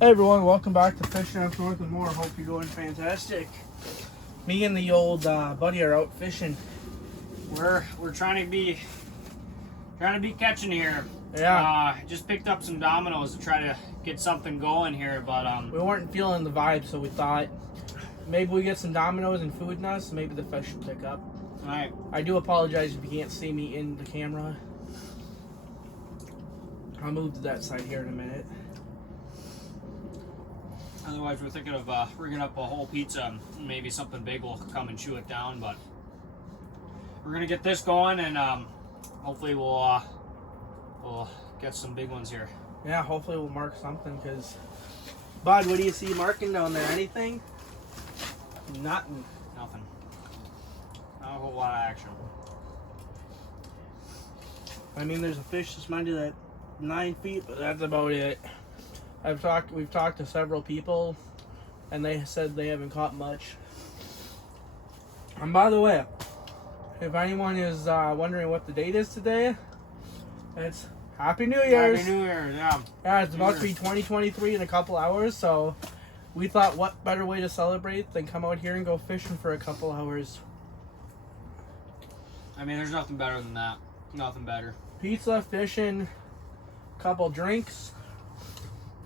Hey everyone, welcome back to Fishing Up North and More. Hope you're doing fantastic. Me and the old buddy are out fishing. We're trying to be catching here. Yeah. Just picked up some dominoes to try to get something going here, but We weren't feeling the vibe, so we thought maybe we get some dominoes and food nests, maybe the fish will pick up. alright. I do apologize if you can't see me in the camera. I'll move to that side here in a minute. Otherwise, we're thinking of rigging up a whole pizza. Maybe something big will come and chew it down, but we're gonna get this going, and hopefully we'll get some big ones here. Yeah, hopefully we'll mark something, because Bud, what do you see marking down there? Anything? Nothing. Nothing. Not a whole lot of action. I mean, there's a fish suspended at 9 feet, but that's about it. We've talked to several people, and they said they haven't caught much. And by the way, if anyone is wondering what the date is today, it's Happy New Year's. Happy New Year, yeah. Yeah, it's about to be 2023 in a couple hours, so we thought what better way to celebrate than come out here and go fishing for a couple hours. I mean, there's nothing better than that. Nothing better. Pizza, fishing, couple drinks,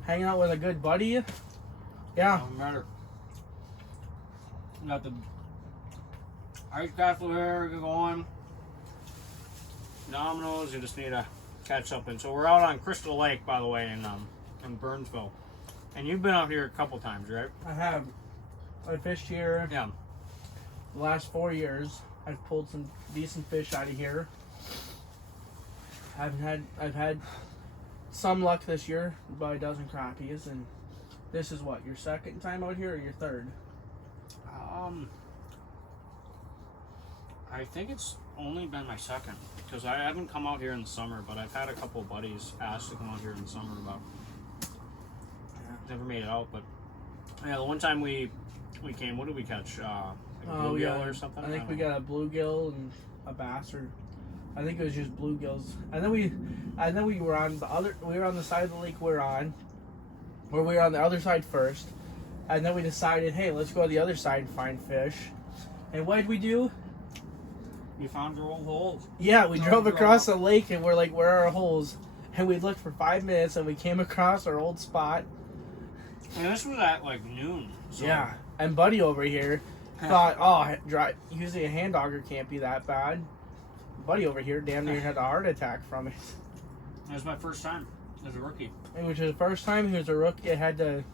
hanging out with a good buddy. Yeah. Nothing better. Got the ice castle here going. Dominoes, you just need to catch something. So we're out on Crystal Lake, by the way, in Burnsville. And you've been out here a couple times, right? I have. I fished here Yeah. the last 4 years. I've pulled some decent fish out of here. I've had some luck this year, about a dozen crappies, and this is what, your second time out here or your third? I think it's only been my second, because I haven't come out here in the summer, but I've had a couple of buddies ask to come out here in the summer, but never made it out. But yeah, the one time we came, what did we catch? Like a bluegill or something? I think we got a bluegill and a bass, or I think it was just bluegills. And then we were on the side of the lake we're on, where we were on the other side first, and then we decided, hey, let's go to the other side and find fish. And what did we do? You found your old holes. Yeah, we drove across the lake and we're like, where are our holes? And we looked for 5 minutes and we came across our old spot. And this was at like noon. So. Yeah, and Buddy over here thought, oh, using a hand auger can't be that bad. Buddy over here damn near had a heart attack from it. It was my first time as a rookie. Which was the first time he was a rookie. I had to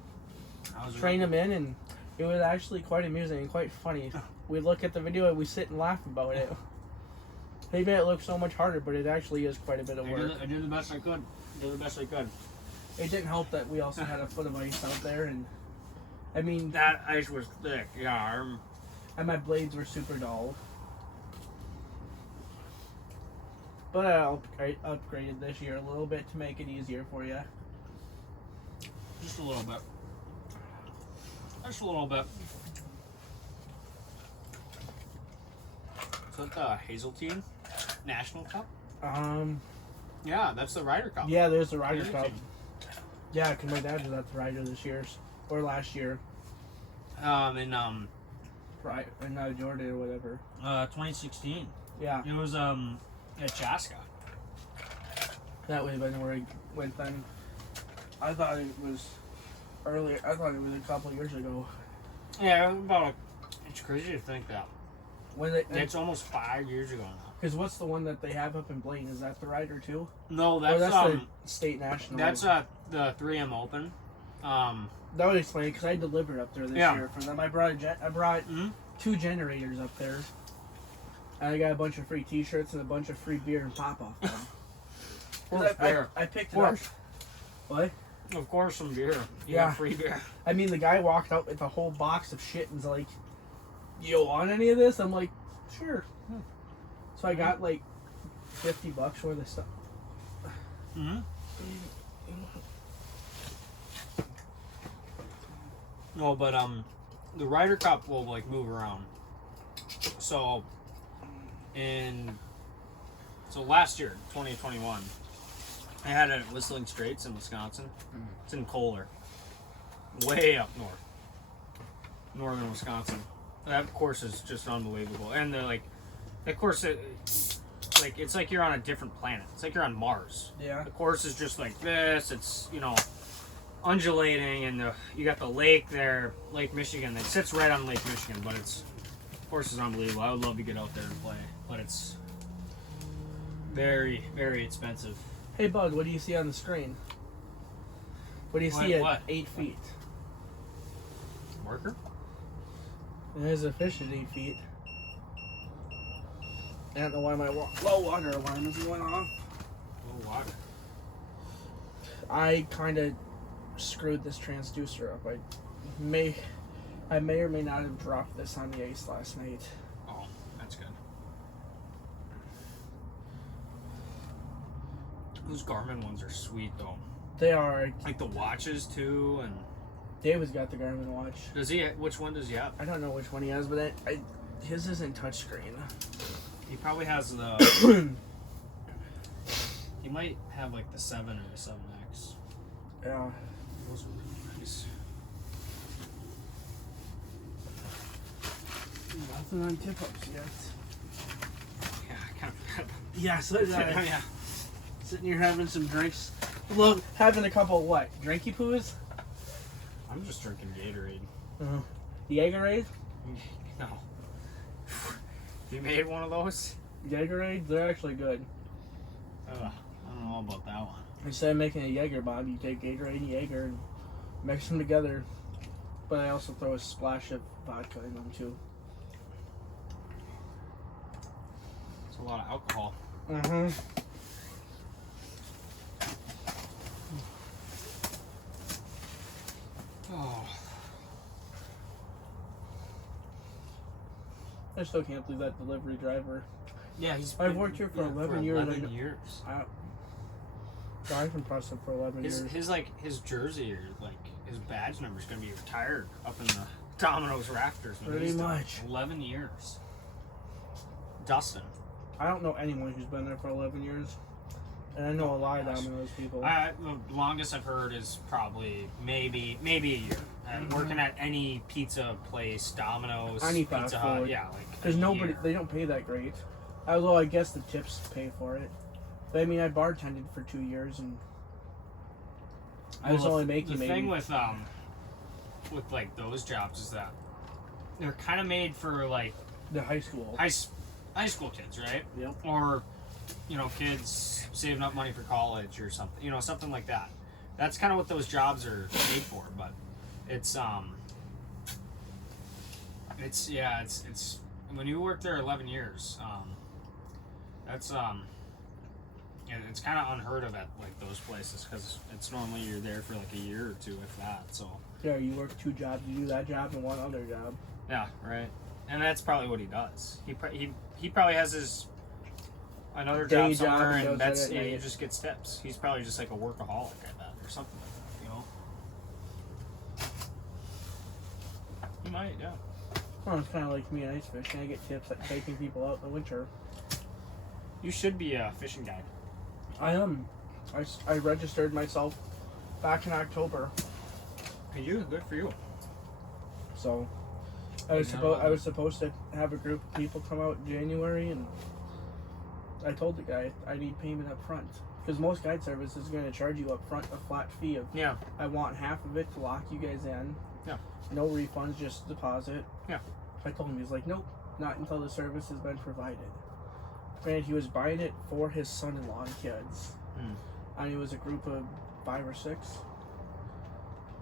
train him in, and it was actually quite amusing and quite funny. We look at the video and we sit and laugh about it. They made it look so much harder, but it actually is quite a bit of work. I did the best I could. It didn't help that we also had a foot of ice out there, and I mean That ice was thick, yeah. and my blades were super dull. But I upgraded this year a little bit to make it easier for you. Just a little bit. Just a little bit. Is that the Hazeltine National Cup? Yeah, that's the Ryder Cup. Yeah, there's the Ryder Hazeltine. Cup. Yeah, because my dad was at the Ryder this year's or last year. Right, in Jordan or whatever. 2016. Yeah, It was at Chaska. that would have been where he went then. I thought it was earlier. I thought it was a couple years ago. Yeah, it's crazy to think that. When It's almost 5 years ago now. because what's the one that they have up in Blaine? Is that the Ryder too? No, Or that's the state national. that's the 3M Open. That would explain because I delivered up there this Yeah. year for them. I brought Mhm. 2 generators up there, and I got a bunch of free T-shirts and a bunch of free beer and pop off. I picked it up. What? Of course, some beer. You Yeah. got free beer. I mean, the guy walked out with a whole box of shit and was like, "You want any of this?" I'm like, "Sure." So I got like $50 worth of stuff. Mm-hmm. No, but the Ryder Cup will like move around. So last year, 2021, I had it at Whistling Straits in Wisconsin. It's in Kohler. way up north, northern Wisconsin. That course is just unbelievable, and they're like, that course, like it's like you're on a different planet. It's like you're on Mars. Yeah. The course is just like this. It's undulating, and you got the lake there, Lake Michigan. It sits right on Lake Michigan, but the course is unbelievable. I would love to get out there and play, but it's very, very expensive. Hey, Bud, what do you see on the screen? What do you see at 8 feet? Marker? There's a fish at 8 feet. I don't know why my low water alarm is going off. Low water. I kind of screwed this transducer up. I may or may not have dropped this on the ice last night. Oh, that's good. Those Garmin ones are sweet though. They are. Like the watches too, and David's got the Garmin watch. does he? Which one does he have? I don't know which one he has, but his isn't touchscreen. He probably has the. He might have like the 7 or the 7X. Yeah. Those are really nice. Nothing on tip-ups yet. Yeah, I kind of forgot about Yeah, so that. Yeah. sitting here having some drinks. Look, having a couple of what? Drinky poos? I'm just drinking Gatorade. Jagerade? No. You made one of those? Jagerade? They're actually good. I don't know about that one. Instead of making a Jaeger bomb, you take Gatorade and Jaeger and mix them together. But I also throw a splash of vodka in them too. It's a lot of alcohol. Mm-hmm. Oh. I still can't believe that delivery driver. Yeah, I've worked here for 11 years. 11 years. I've been processing for 11 years. His jersey or like his badge number is gonna be retired up in the Domino's rafters. Pretty much. 11 years. Dustin. I don't know anyone who's been there for 11 years. And I know a lot of Domino's people. The longest I've heard is probably maybe a year. And working at any pizza place, Domino's, Any fast Pizza Hut, food. yeah, like There's a nobody, year. they don't pay that great. Although I guess the tips pay for it. But I mean, I bartended for 2 years and I was only making the maybe. thing with like those jobs is that they're kind of made for like The high school. high school kids, right? Yep. Or kids saving up money for college or something, something like that. That's kind of what those jobs are made for. But it's when you work there 11 years, that's it's kind of unheard of at like those places because it's normally you're there for like a year or two, if that. So Yeah, you work 2 jobs. You do that job and one other job. yeah, right. And that's probably what he does. He probably has his another Day job job somewhere, and and goes that's at night. he just gets tips. He's probably just like a workaholic, I bet, or something like that. He might, yeah. Well, it's kind of like me and ice fishing. I get tips like taking people out in the winter. You should be a fishing guide. I am. I registered myself back in October. Hey, you, good for you. So I was supposed to have a group of people come out in January, and I told the guy I need payment up front because most guide service is going to charge you up front a flat fee of Yeah. I want half of it to lock you guys in. Yeah. No refunds, just deposit. Yeah. I told him, he's like, nope, not until the service has been provided. Granted, he was buying it for his son-in-law and kids, and it was a group of 5 or 6,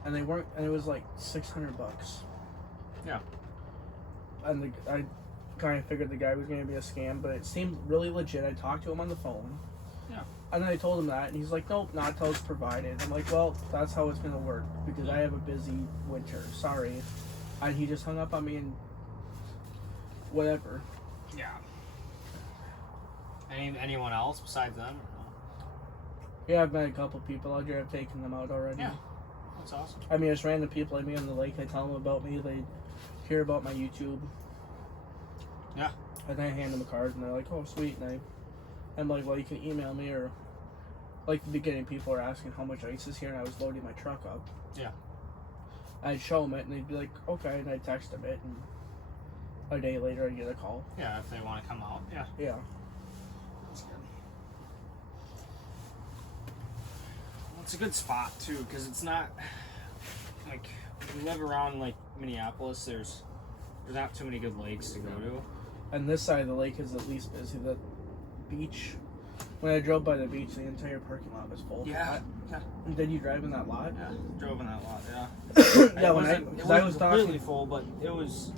and they weren't, and it was like $600. Yeah. And I kind of figured the guy was going to be a scam, but it seemed really legit. I talked to him on the phone. Yeah. And then I told him that, and he's like, nope, not until it's provided. I'm like, well, that's how it's going to work, because I have a busy winter. Sorry. And he just hung up on me and whatever. Yeah. Anyone else besides them? Or no? Yeah, I've met a couple people out here. I've taken them out already. Yeah. That's awesome. I mean, it's random people I meet on the lake. I tell them about me. They hear about my YouTube. Yeah. And I hand them a card, and they're like, oh, sweet. And I'm like, well, you can email me, or like the beginning, people are asking how much ice is here, and I was loading my truck up. Yeah. I'd show them it, and they'd be like, okay, and I'd text them it, and a day later I'd get a call. Yeah, if they want to come out. Yeah. Yeah. That's good. Well, it's a good spot too, because it's not like we live around like Minneapolis. There's not too many good lakes to go to. And this side of the lake is at least busy. The beach. When I drove by the beach, the entire parking lot was full. Yeah. Yeah. Did you drive in that lot? Yeah. Drove in that lot. Yeah. Yeah. I was completely full, but it was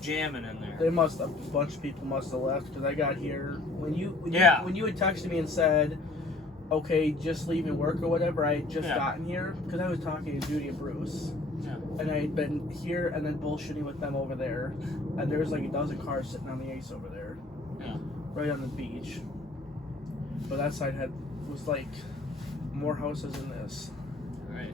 jamming in there. A bunch of people must have left because I got here when you had texted me and said, okay, just leaving work or whatever. I had just gotten here because I was talking to Judy and Bruce. Yeah. And I had been here and then bullshitting with them over there, and there was like a dozen cars sitting on the ice over there. Yeah. Right on the beach. But that side was like more houses than this. Right.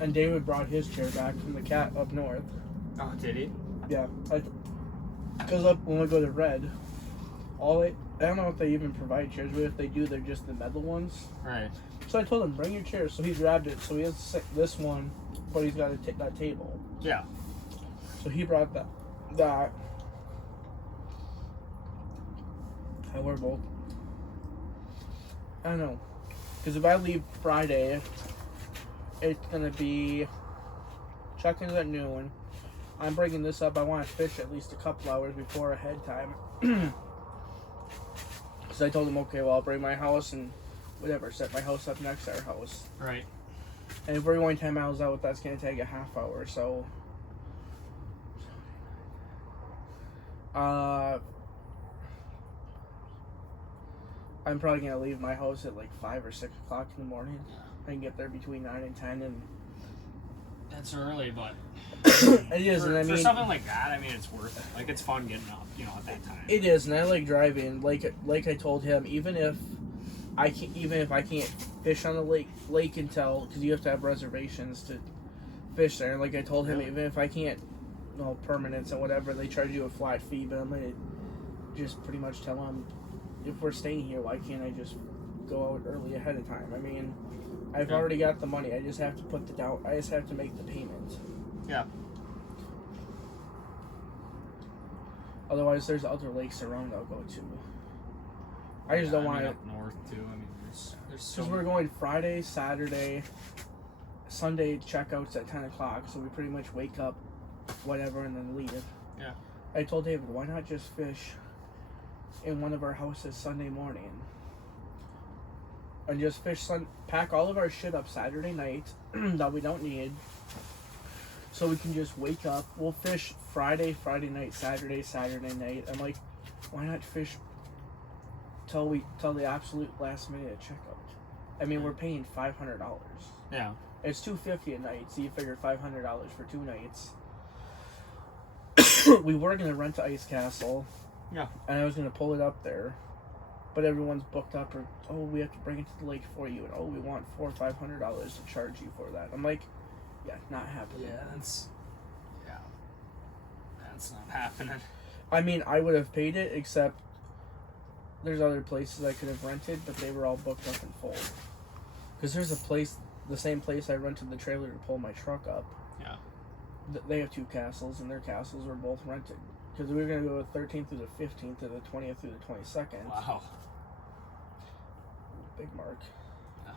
And David brought his chair back from the cat up north. Oh, did he? Yeah. Because up when we go to Red, I don't know if they even provide chairs, but if they do, they're just the metal ones. Right. So I told him, bring your chair. So he grabbed it. So he has this one, but he's got that table. Yeah. So he brought that. And we're both. I don't know. Because if I leave Friday, it's going to be check-ins at noon. I'm bringing this up. I want to fish at least a couple hours before ahead time. Because I told him, okay, well, I'll bring my house and whatever, set my house up next to our house. Right. And if we're going 10 miles out, that's going to take a half hour, so... I'm probably going to leave my house at like 5 or 6 o'clock in the morning. Yeah. I can get there between 9 and 10, and... That's early, but... It is, and I mean... For something like that, I mean, it's worth it. Like, it's fun getting up, at that time. It is, and I like driving. Like I told him, even if I can't fish on the lake until... Because you have to have reservations to fish there. And like I told him, even if I can't... permanence and whatever, they charge you a flat fee, but I'm going to just pretty much tell them, if we're staying here, why can't I just go out early ahead of time? I mean, I've already got the money. I just have to put I just have to make the payment. Yeah. Otherwise, there's other lakes around I'll go to. I just don't want to. Up north too. I mean, there's so. Because we're going Friday, Saturday, Sunday checkouts at 10 o'clock, so we pretty much wake up, whatever, and then leave. Yeah. I told David, why not just fish in one of our houses Sunday morning? And just pack all of our shit up Saturday night that we don't need. So we can just wake up. We'll fish Friday night, Saturday night. I'm like, why not fish till the absolute last minute of checkout? I mean, we're paying $500. Yeah. It's $250 a night, so you figure $500 for 2 nights. We were gonna rent the ice castle. Yeah. And I was gonna pull it up there, but everyone's booked up. Or we have to bring it to the lake for you, and we want $400 or $500 to charge you for that. I'm like, yeah, not happening. That's not happening. I mean, I would have paid it, except there's other places I could have rented, but they were all booked up and full. Because there's the same place I rented the trailer to pull my truck up. Yeah. They have 2 castles, and their castles were both rented. Because we were going to go the 13th through the 15th, or the 20th through the 22nd. Wow. Big mark. Yeah.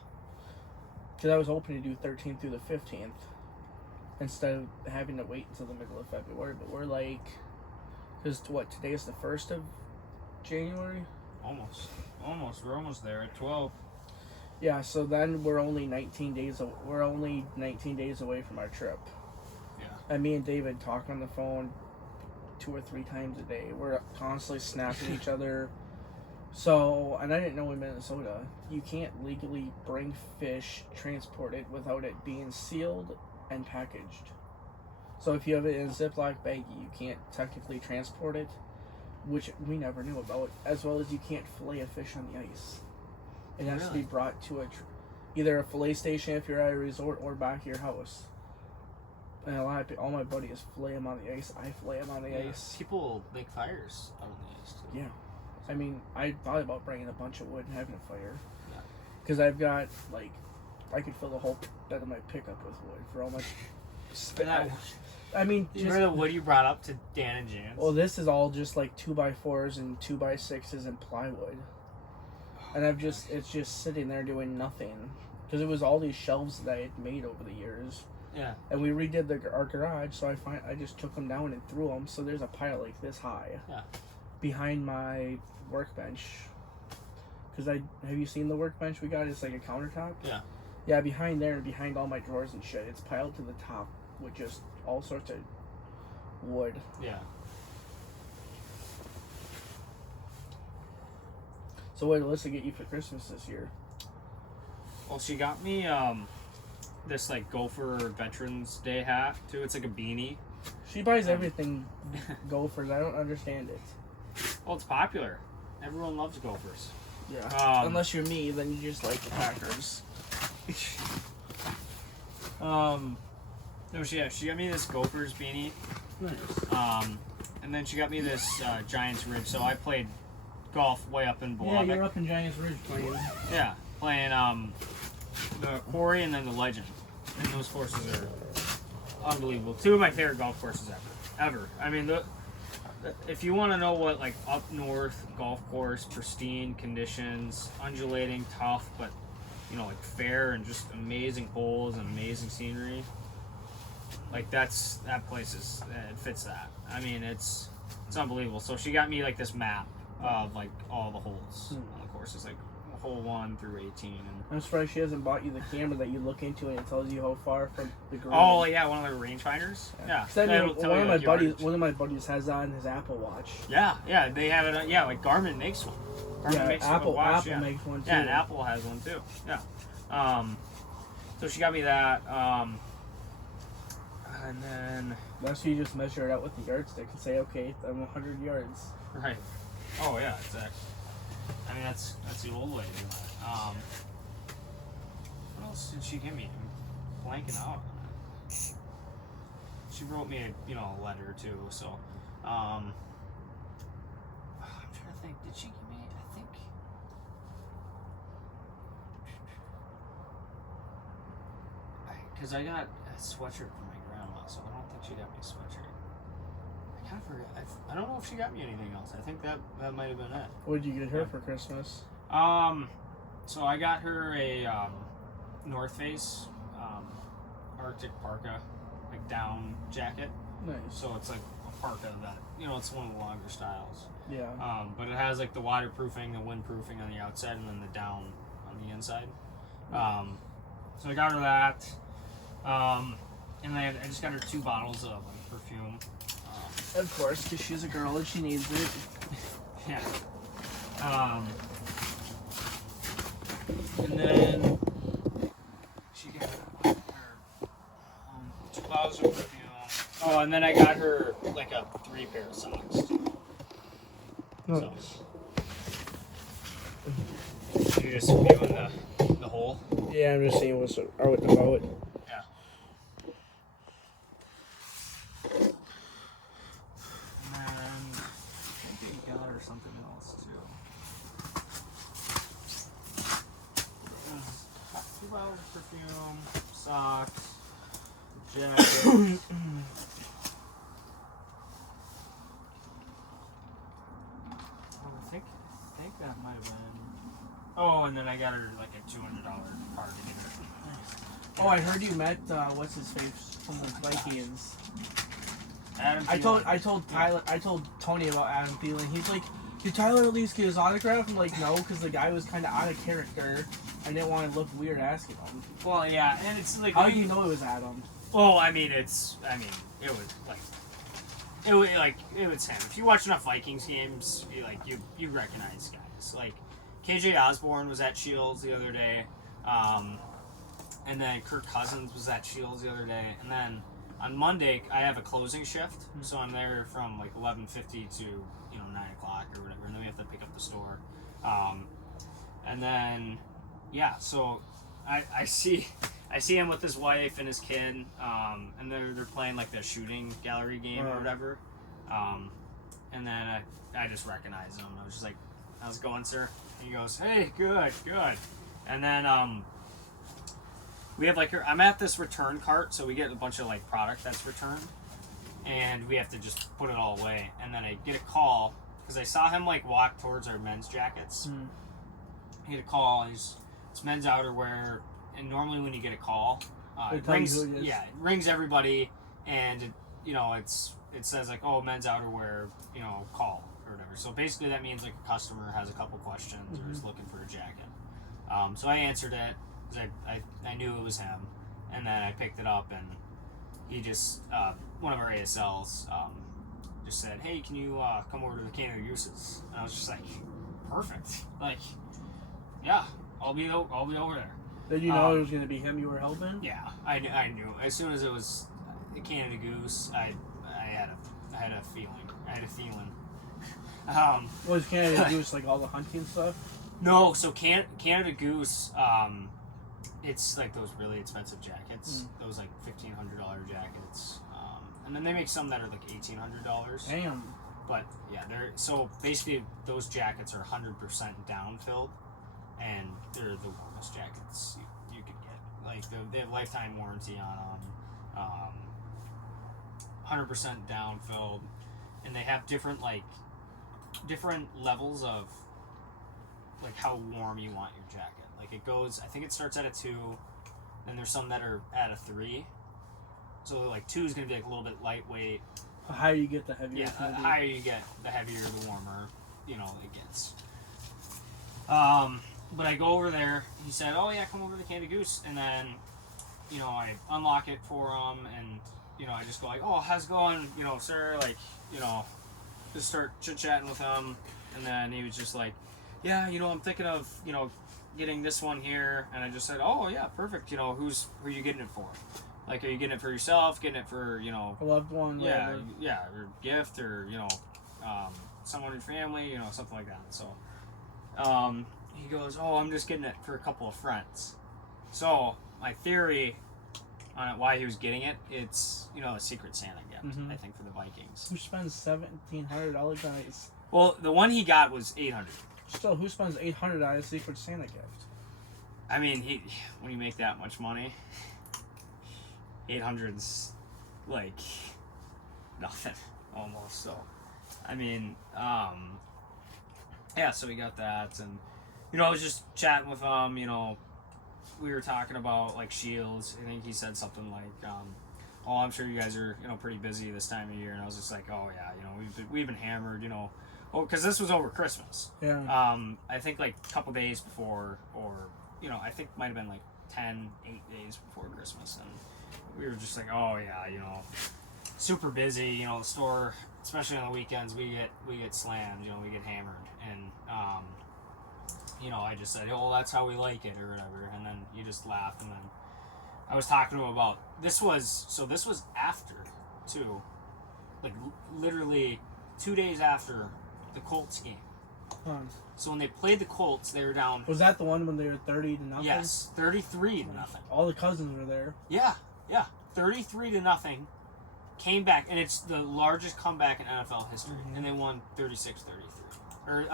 Because I was hoping to do 13th through the 15th, instead of having to wait until the middle of February. But we're like... Because today is the 1st of January? Almost. We're almost there at 12. Yeah, so then we're only 19 days away from our trip. Yeah. And me and David talk on the phone 2 or 3 times a day. We're constantly snapping each other. So, and I didn't know in Minnesota, you can't legally bring fish, transport it without it being sealed and packaged. So if you have it in a Ziploc baggie, you can't technically transport it, which we never knew about, as well as you can't fillet a fish on the ice. It has to be brought to either a fillet station if you're at a resort, or back to your house. And all my buddies fillet them on the ice. I fillet them on the ice. People make fires out on the ice too. Yeah. I mean, I thought about bringing a bunch of wood and having a fire. Yeah. Because I've got, like, I could fill the whole bed of my pickup with wood for all my... I mean, you remember the wood you brought up to Dan and Jan's? Well, this is all just like 2x4s and 2x6s and plywood. And it's just sitting there doing nothing. Because it was all these shelves that I had made over the years. Yeah. And we redid our garage, so I just took them down and threw them. So there's a pile like this high. Yeah. Behind my workbench. Because have you seen the workbench we got? It's like a countertop. Yeah. Yeah, behind there and behind all my drawers and shit, it's piled to the top with just all sorts of wood. Yeah. So what did Alyssa get you for Christmas this year? Well, she got me this like Gopher Veterans Day hat too. It's like a beanie. She buys everything Gophers. I don't understand it. Well, it's popular. Everyone loves Gophers. Yeah. Unless you're me, then you just like the Packers. No, she got me this Gophers beanie. Nice. And then she got me this Giants Ridge. So I played golf way up in Bolovik. Yeah, you're up in Giants Ridge playing. Yeah, playing the Quarry and then the Legend. And those courses are unbelievable. Two of my favorite golf courses ever. I mean, if you want to know what like up north golf course, pristine conditions, undulating, tough, but like fair and just amazing holes and amazing scenery. Like that place it fits that. I mean, it's unbelievable. So she got me like this map of like all the holes on the courses, like hole 1 through 18. And I'm surprised she hasn't bought you the camera that you look into and it tells you how far from the green. Oh yeah, one of their rangefinders. Yeah. One of my buddies has that on his Apple Watch. Yeah, they have it. Like Garmin makes one. Garmin makes Apple watch, makes one too. Yeah, and Apple has one too. Yeah. So she got me that. And then that's you just measure it out with the yardstick and say, okay, I'm 100 yards. Right. Oh yeah, exactly. I mean that's the old way to do that. What else did she give me? I'm blanking out on it. She wrote me a letter too. So I'm trying to think. Did she give me? I think. Because I got a sweatshirt from my grandma, so I don't think she got me a sweatshirt. I kind of forgot. I don't know if she got me anything else. I think that might have been it. What did you get her for Christmas? So I got her a North Face Arctic parka, like down jacket. Nice. So it's like a parka that it's one of the longer styles. Yeah. But it has like the waterproofing, the windproofing on the outside, and then the down on the inside. So I got her that. And then I just got her 2 bottles of perfume. Of course, because she's a girl and she needs it. Yeah. And then she got her 2 bottles of perfume. Oh, and then I got her like a 3 pair of socks. Nice. So you're just viewing the hole? Yeah, I'm just seeing what's about. Yeah. And then I think we got her something else too. 2 bottles of perfume, socks, jacket. I think that might have been. Oh, and then I got her like a $200 cardigan. Oh, I heard you met what's his face from the Vikings. Adam Thielen. I told Tony about Adam Thielen. He's like, did Tyler at least get his autograph? I'm like, no, because the guy was kind of out of character. I didn't want to look weird asking him. Well, yeah, and it's like. How do you know it was Adam? Well, it was like. It was him. If you watch enough Vikings games, you recognize guys. Like, KJ Osborne was at Shields the other day. And then Kirk Cousins was at Shields the other day. And then on Monday, I have a closing shift. So I'm there from like 11:50 to 9 o'clock or whatever. And then we have to pick up the store. And then, yeah, so I see him with his wife and his kid. And they're playing like the shooting gallery game or whatever. And then I just recognize him. I was just like, how's it going, sir? He goes, hey, good. And then we have like I'm at this return cart, so we get a bunch of like product that's returned, and we have to just put it all away. And then I get a call because I saw him like walk towards our men's jackets. I get a call. It's men's outerwear, and normally when you get a call, it rings everybody, and it says like, oh, men's outerwear, call or whatever. So basically that means like a customer has a couple questions or is looking for a jacket. So I answered it because I knew it was him, and then I picked it up, and he just one of our ASLs just said, hey, can you come over to the Canada Gooses? And I was just like, perfect. Like, yeah, I'll be over there. Did you know it was going to be him you were helping? Yeah, I knew. As soon as it was the Canada Goose, I had a feeling. Was Canada Goose like all the hunting stuff? No, so Canada Goose, it's like those really expensive jackets, those like $1,500 jackets, and then they make some that are like $1,800. Damn. But yeah, so basically those jackets are 100% down filled, and they're the warmest jackets you could get. Like they have lifetime warranty on them, 100% down filled, and they have different levels of like how warm you want your jacket. Like it goes, I think it starts at a 2, and there's some that are at a 3. So like 2 is gonna be like a little bit lightweight. The higher you get, the heavier. Yeah, the higher you get, the heavier, the warmer, it gets. But I go over there. He said, "Oh yeah, come over to the Canada Goose," and then, I unlock it for him, and I just go like, "Oh, how's it going, sir?" Like, just start chit chatting with him, and then he was just like, yeah, I'm thinking of, getting this one here. And I just said, oh, yeah, perfect. Who are you getting it for? Like, are you getting it for yourself? Getting it for, a loved one? Yeah, whatever. yeah, or gift, or, someone in your family, something like that. So, he goes, oh, I'm just getting it for a couple of friends. So, my theory on it, why he was getting it, it's, a Secret Santa gift, I think, for the Vikings. Who spends $1,700 on it? Well, the one he got was $800. Still, who spends $800 on a Secret Santa gift? I mean, when you make that much money, 800's like nothing almost. So, I mean, yeah. So we got that, and I was just chatting with him. We were talking about like shields. I think he said something like, "Oh, I'm sure you guys are pretty busy this time of year," and I was just like, "Oh yeah, we've been hammered, Oh, because this was over Christmas. Yeah. I think like a couple days before, or I think it might have been like 8 days before Christmas, and we were just like, oh yeah, super busy. The store, especially on the weekends, we get slammed. We get hammered, and I just said, oh, that's how we like it, or whatever, and then you just laughed, and then I was talking to him about this was after too, like literally 2 days after the Colts game. So when they played the Colts, they were down. Was that the one when they were 30-0? Yes, 33-0. All the cousins were there. Yeah, 33-0. Came back, and it's the largest comeback in NFL history, and they won 36-33. Or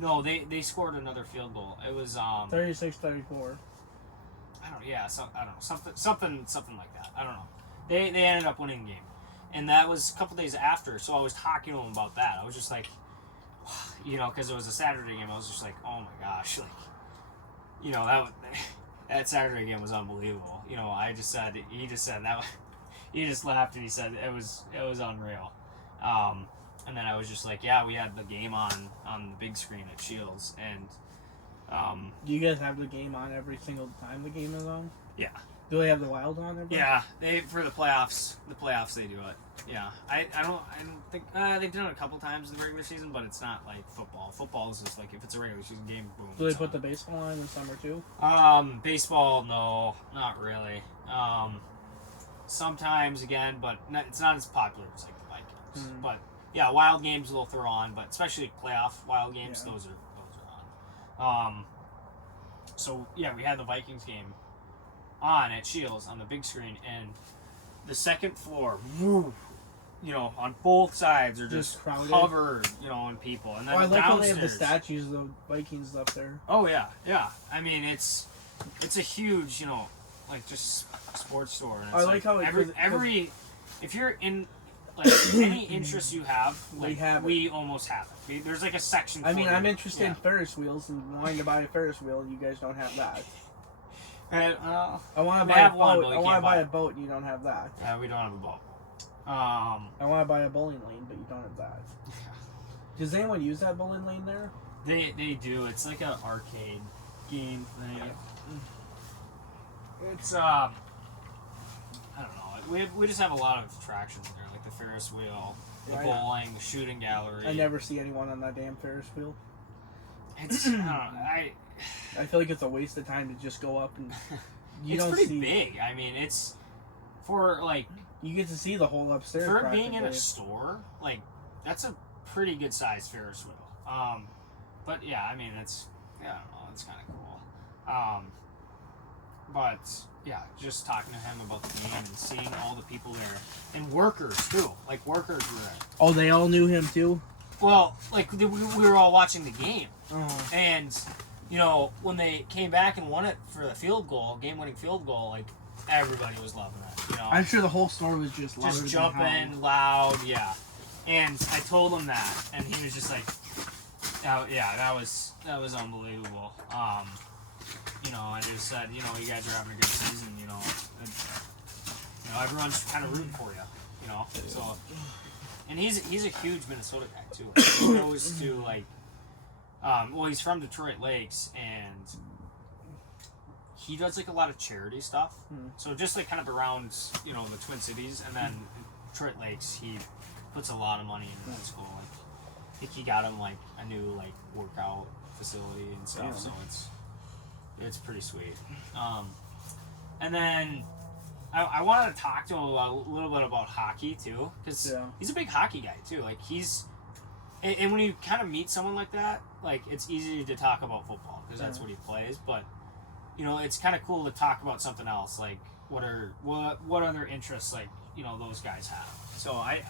no, they scored another field goal. It was 36-34. I don't know, something like that. I don't know. They ended up winning the game. And that was a couple days after, so I was talking to him about that. I was just like, because it was a Saturday game, I was just like, oh my gosh, like, that Saturday game was unbelievable. He just laughed and he said it was unreal. And then I was just like, yeah, we had the game on the big screen at Shields, and do you guys have the game on every single time the game is on? Yeah. Do they have the Wild on there? Yeah, for the playoffs they do it. Yeah, I don't think they've done it a couple times in the regular season, but it's not like football. Football is just like if it's a regular season game, boom. Do they put the baseball on in the summer too? Baseball, no, not really. Sometimes again, but it's not as popular as like the Vikings. But yeah, wild games they'll throw on, but especially playoff wild games, those are on. So yeah, we had the Vikings game on at Shields on the big screen, and the second floor, woo, on both sides are just crowded. covered, in people. And then I like how they have the downstairs- statues of the Vikings up there. Oh yeah. I mean, it's a huge, like just sports store. And it's I like how it- every if you're in like any interest you have, like we almost have it. There's like a section. I mean, for I'm you. interested in Ferris wheels and wanting to buy a Ferris wheel, and you guys don't have that. And, I want to they buy a have one, boat. but you I want to can't buy buy a boat, and you don't have that. we don't have a boat. I want to buy a bowling lane, but you don't have that. Does anyone use that bowling lane there? They do. It's like an arcade game thing. It's I don't know. We just have a lot of attractions there, like the Ferris wheel, the bowling, the shooting gallery. I never see anyone on that damn Ferris wheel. It's I don't know. I feel like it's a waste of time to just go up and It's pretty big. I mean, it's for like you get to see the whole upstairs. for being in a store. Like that's a pretty good sized Ferris wheel. But yeah, I mean, it's I don't know. It's kind of cool. But yeah, just talking to him about the game and seeing all the people there and workers too. Like workers were there. Oh, they all knew him too. Well, like we were all watching the game, Oh. and when they came back and won it for the game-winning field goal, like everybody was loving it. I'm sure the whole store was just jumping loud, yeah. And I told him that, and he was just like, yeah, that was unbelievable. I just said, you guys are having a good season, and, everyone's kind of rooting for you, so. And he's a huge Minnesota guy too. He goes to he's from Detroit Lakes, and he does like a lot of charity stuff. So just like kind of around the Twin Cities, and then Detroit Lakes, he puts a lot of money into that school. Like, I think he got him like a new like workout facility and stuff. So it's pretty sweet. And then I wanted to talk to him a little bit about hockey too, because he's a big hockey guy too. Like and when you kind of meet someone like that, like it's easy to talk about football because that's what he plays. But it's kind of cool to talk about something else, like what other interests like those guys have. So I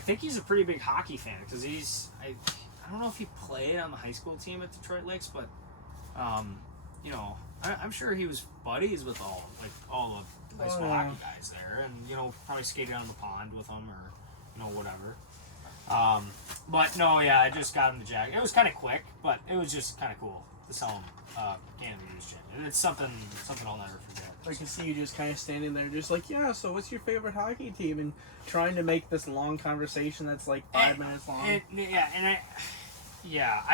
think he's a pretty big hockey fan because I don't know if he played on the high school team at Detroit Lakes, but I'm sure he was buddies with all the high school hockey guys there, and probably skated on the pond with them or whatever. But no, yeah, I just got him the jacket. It was kind of quick, but it was just kind of cool to sell him Canada Goose Gin. And it's something I'll never forget. I can see you just kind of standing there, just like, so what's your favorite hockey team? And trying to make this long conversation that's like 5 minutes long. I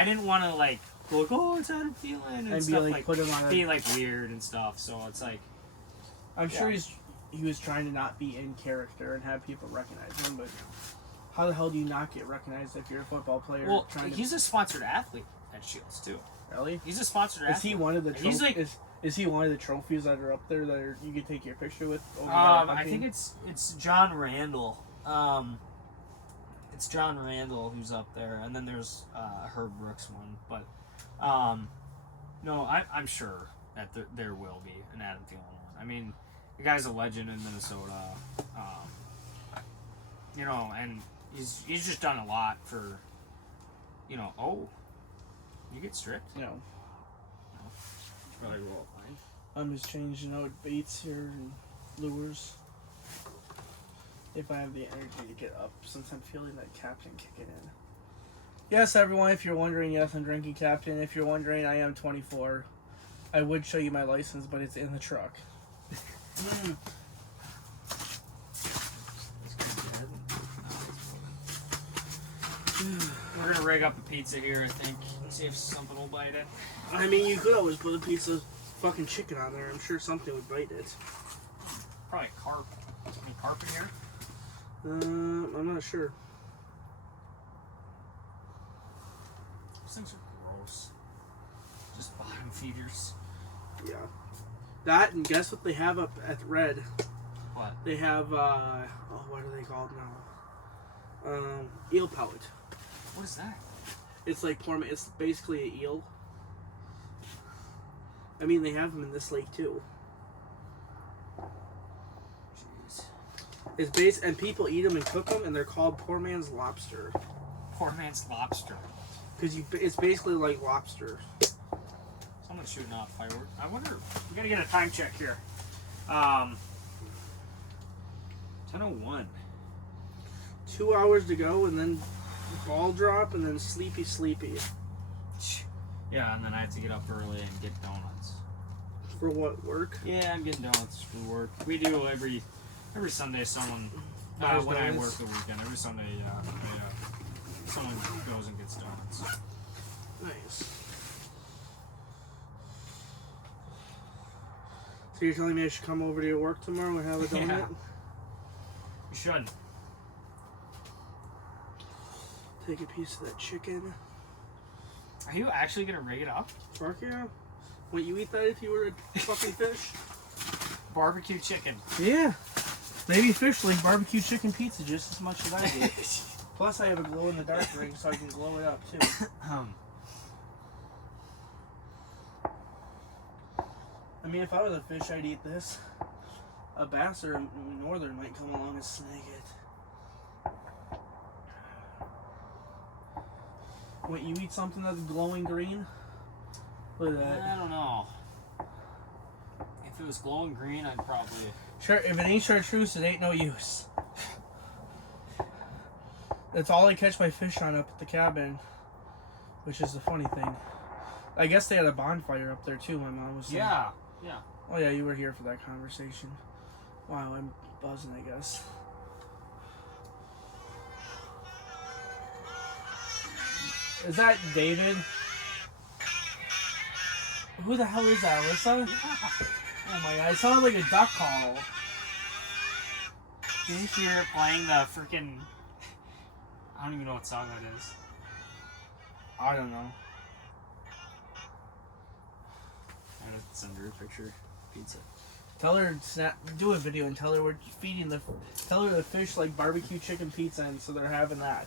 didn't want to like go like, oh, it's Adam Thielen and be stuff like put him on be like weird and stuff. So it's like, I'm sure he was trying to not be in character and have people recognize him, but how the hell do you not get recognized if you're a football player? Well, he's a sponsored athlete at Shields too. Really? He's a sponsored athlete. Is he one of the He's like, is he one of the trophies that are up there that you can take your picture with? I think it's John Randall. It's John Randall who's up there, and then there's a Herb Brooks one. But no, I'm sure that there will be an Adam Thielen one. I mean, the guy's a legend in Minnesota. And he's just done a lot for. Oh, you get stripped? No. Probably roll up line. I'm just changing out baits here and lures. If I have the energy to get up, since I'm feeling that Captain kicking in. Yes, everyone, if you're wondering, yes, I'm drinking Captain. If you're wondering, I am 24. I would show you my license, but it's in the truck. We're gonna rig up a pizza here, I think. See if something will bite it. I mean, you could always put a piece of fucking chicken on there. I'm sure something would bite it. Probably carp. Any carp in here? I'm not sure. Those things are gross. Just bottom feeders. Yeah. That, and guess what they have up at Red? What? They have, what are they called now? Eel pellet. What is that? It's like it's basically an eel. I mean, they have them in this lake too. Jeez. It's base, and people eat them and cook them, and they're called poor man's lobster. Poor man's lobster. Because it's basically like lobster. Someone's shooting off fireworks. I wonder. We gotta get a time check here. 10:01. 2 hours to go, and then ball drop, and then sleepy. Yeah, and then I have to get up early and get donuts. For what, work? Yeah, I'm getting donuts for work. We do every Sunday. Someone Buys when I donuts? work the weekend, every Sunday, someone goes and gets donuts. Nice. So you're telling me I should come over to your work tomorrow and have a donut? Yeah. You should. Take a piece of that chicken. Are you actually gonna rig it up? Fuck yeah. Would you eat that if you were a fucking fish? Barbecue chicken. Yeah. Maybe fish like barbecue chicken pizza just as much as I do. Plus I have a glow in the dark ring so I can glow it up too. I mean, if I was a fish, I'd eat this. A bass or a northern might come along and snag it. Wait, you eat something that's glowing green? Look at that. I don't know. If it was glowing green, I'd probably. Sure, if it ain't chartreuse, it ain't no use. That's all I catch my fish on up at the cabin, which is the funny thing. I guess they had a bonfire up there too. My mom was saying. Yeah. Oh yeah, you were here for that conversation. Wow, I'm buzzing, I guess. Is that David? Who the hell is that, Alyssa? Oh my god, it sounded like a duck call. Did you hear it playing the freaking? I don't even know what song that is. I don't know. I'm gonna send her a picture. Pizza. Tell her do a video and tell her we're feeding tell her the fish like barbecue chicken pizza, and so they're having that.